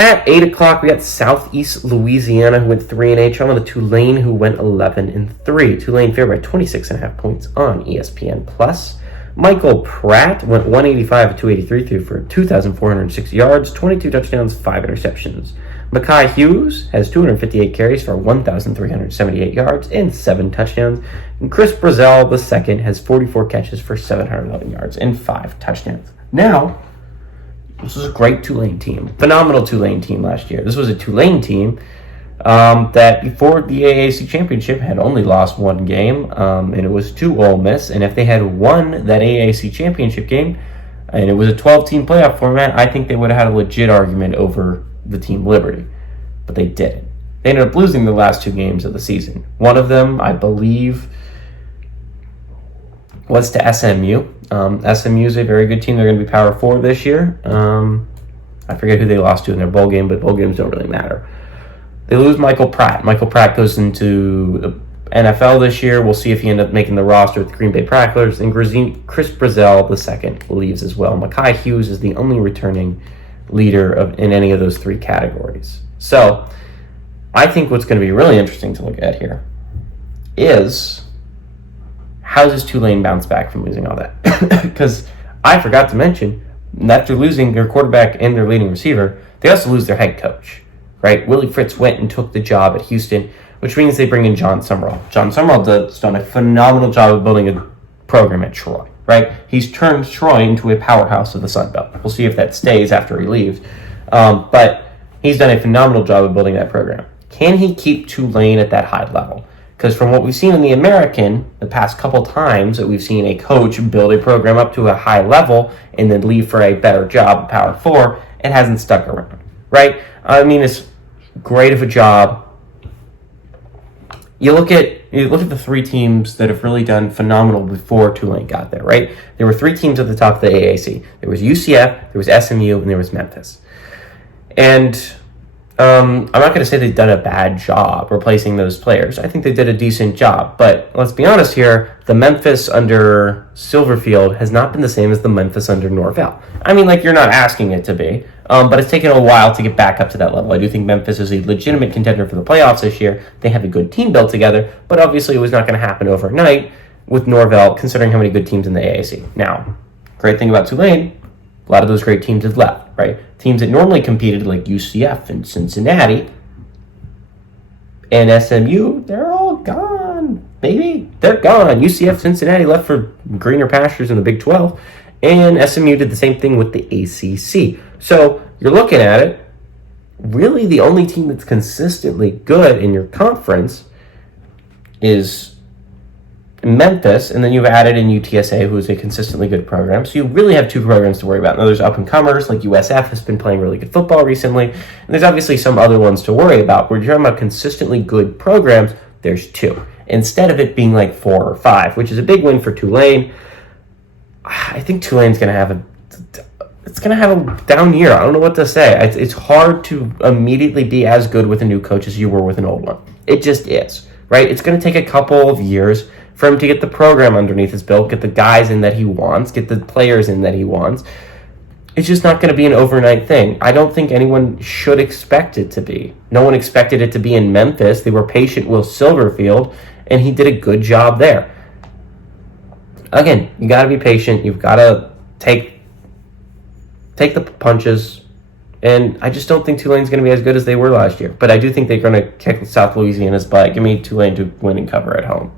At 8 o'clock, we got Southeast Louisiana, who went 3-8, on to Tulane, who went 11-3. Tulane favored by 26.5 points on ESPN+. Michael Pratt went 185 283 through for 2,406 yards, 22 touchdowns, 5 interceptions. Mekhi Hughes has 258 carries for 1,378 yards and 7 touchdowns. And Chris Brazzell II has 44 catches for 711 yards and 5 touchdowns. Now, this was a great Tulane team. Phenomenal Tulane team last year. This was a Tulane team that before the AAC championship had only lost one game, and it was to Ole Miss. And if they had won that AAC championship game, and it was a 12-team playoff format, I think they would have had a legit argument over the Team Liberty. But they didn't. They ended up losing the last 2 games of the season. One of them, I believe, was to SMU. SMU is a very good team. They're going to be Power 4 this year. I forget who they lost to in their bowl game, but bowl games don't really matter. They lose Michael Pratt. Michael Pratt goes into the NFL this year. We'll see if he ends up making the roster with the Green Bay Packers. And Chris Brazzell II leaves as well. Mekhi Hughes is the only returning leader in any of those 3 categories. So I think what's going to be really interesting to look at here is, how does Tulane bounce back from losing all that? Because I forgot to mention, after losing their quarterback and their leading receiver, they also lose their head coach, right? Willie Fritz went and took the job at Houston, which means they bring in John Summerall. John Summerall has done a phenomenal job of building a program at Troy, right? He's turned Troy into a powerhouse of the Sun Belt. We'll see if that stays after he leaves. But he's done a phenomenal job of building that program. Can he keep Tulane at that high level? Because from what we've seen in the American, the past couple times that we've seen a coach build a program up to a high level and then leave for a better job at Power 4, it hasn't stuck around, right? I mean, it's great of a job. You look at the 3 teams that have really done phenomenal before Tulane got there, right? There were 3 teams at the top of the AAC. There was UCF, there was SMU, and there was Memphis. And I'm not going to say they've done a bad job replacing those players. I think they did a decent job. But let's be honest here, the Memphis under Silverfield has not been the same as the Memphis under Norvell. I mean, like, you're not asking it to be, but it's taken a while to get back up to that level. I do think Memphis is a legitimate contender for the playoffs this year. They have a good team built together, but obviously it was not going to happen overnight with Norvell, considering how many good teams in the AAC. Now, great thing about Tulane, a lot of those great teams have left, right? Teams that normally competed, like UCF and Cincinnati and SMU, they're all gone, baby. They're gone. UCF, Cincinnati left for greener pastures in the Big 12, and SMU did the same thing with the ACC. So you're looking at it, really the only team that's consistently good in your conference is Memphis, and then you've added in UTSA, who is a consistently good program. So you really have 2 programs to worry about. Now there's up-and-comers, like USF has been playing really good football recently, and there's obviously some other ones to worry about. Where you're talking about consistently good programs, there's 2. Instead of it being like 4 or 5, which is a big win for Tulane. I think Tulane's going to have a down year. I don't know what to say. It's hard to immediately be as good with a new coach as you were with an old one. It just is, right? It's going to take a couple of years for him to get the program underneath his belt, get the guys in that he wants, get the players in that he wants. It's just not going to be an overnight thing. I don't think anyone should expect it to be. No one expected it to be in Memphis. They were patient with Silverfield, and he did a good job there. Again, you got to be patient. You've got to take the punches, and I just don't think Tulane's going to be as good as they were last year. But I do think they're going to kick South Louisiana's butt. Give me Tulane to win and cover at home.